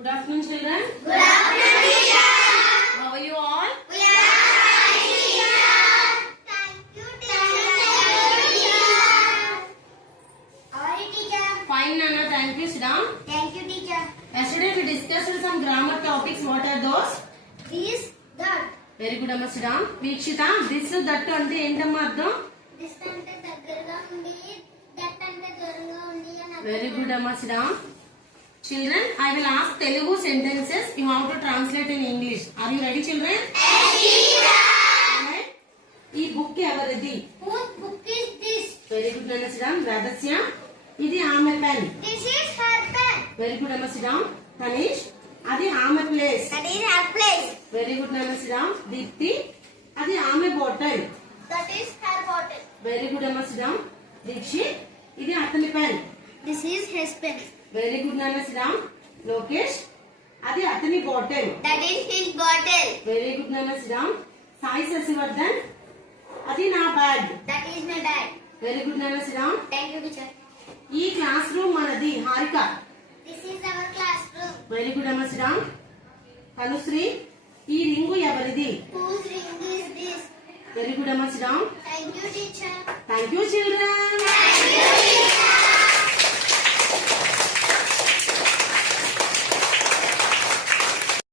Good afternoon, children. Good afternoon, teacher. How are you all? We are fine, teacher. Thank you, teacher. How are you, teacher? Fine, Nana. Thank you. Sit down. Thank you, teacher. Yesterday we discussed some grammar topics. What are those? This, that. Very good, Amma. Sit down. Veekshita, this, that అంటే ఏంటమ్మా అర్థం? This అంటే దగ్గరగా ఉంది, that అంటే దూరంగా ఉంది అని అర్థం. Very good, Amma. Sit down. Children, I will ask Telugu sentences. You have to translate in English. Are you ready, children? Yes, teacher. Alright. ఈ బుక్ ఎవరిది? Whose book is this? Very good నాన్న సిడాం. రాధస్య, ఇది ఆమె pen. This is her pen. Very good అమ్మ సిడాం. తనీష్, అది ఆమె place. That is her place. Very good నాన్న సిడాం. దీప్తి, అది ఆమె bottle. That is her bottle. Very good అమ్మ సిడాం. దీక్షిత్, ఇది అతని pen. This is his pen. Very good నాన్న సిడాం. లోకేష్, అది అతని bottle. That is his bottle. Very good నాన్న సిడాం. సాయి శశివర్ధన్, అది నా bag. That is my bag. Very good నాన్న సిడాం. Thank you, teacher. ఈ క్లాస్ రూమ్ మనది. Harika. This is our classroom. Very good అమ్మ సిడాం. తనుశ్రీ, ఈ రింగు ఎవరిది? Whose ring is this? Very good అమ్మ సిడాం. Thank you, teacher. Thank you children.